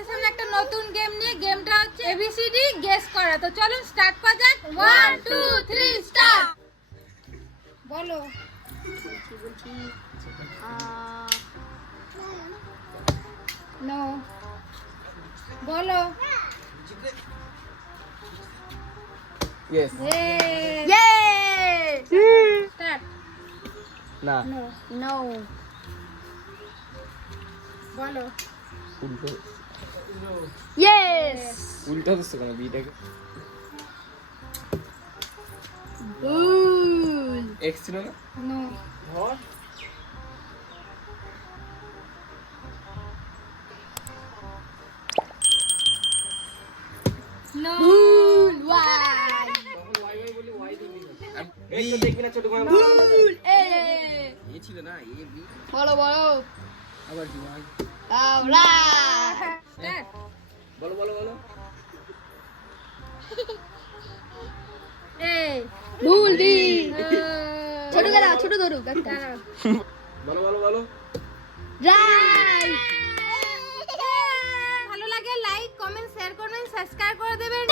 আপনাদের সামনে একটা নতুন গেম নিয়ে, গেমটা হচ্ছে এবিসিডি গেস করা। তো চলুন স্টার্ট করা যাক। 1 2 3 স্টার্ট। বলো। বলছি নো। বলো। Yes. স্টার্ট। না নো। নো বলো। উল্টো ইয়েস উল্টো হচ্ছে কেন বিটাকে ভুল এক্স ছিল না নো। ধর নো। ভুল ওয়াই এই তো দেখবি না ছোট করে ভুল এ এ ছিল না এ বি বলো বলো আবার কি ভাই তাওলা স্টার্ট। বলো বলো বলো এ ভুল বি ছোট করে ছোট ধরো একটা দাঁড়াও। বলো বলো বলো রাইট ভালো লাগে লাইক কমেন্ট শেয়ার করবেন সাবস্ক্রাইব করে দেবেন।